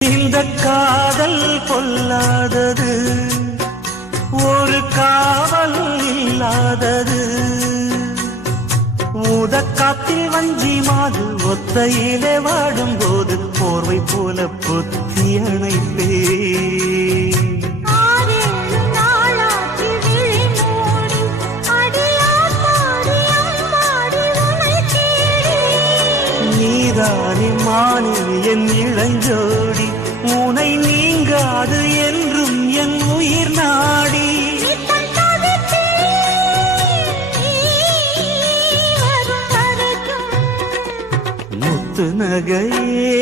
இந்த காதல் பொல்லாதது, ஒரு காவல் இல்லாதது. ஊதக்காத்தில் வஞ்சி மாது ஒத்தையிலே வாடும் போது போர்வை போல பொத்தி அணைப்பே. நீதானே மானே என் இளஞ்சோடி, உனை நீங்காது என்றும் என் உயிர் நாடி. முத்து நகையே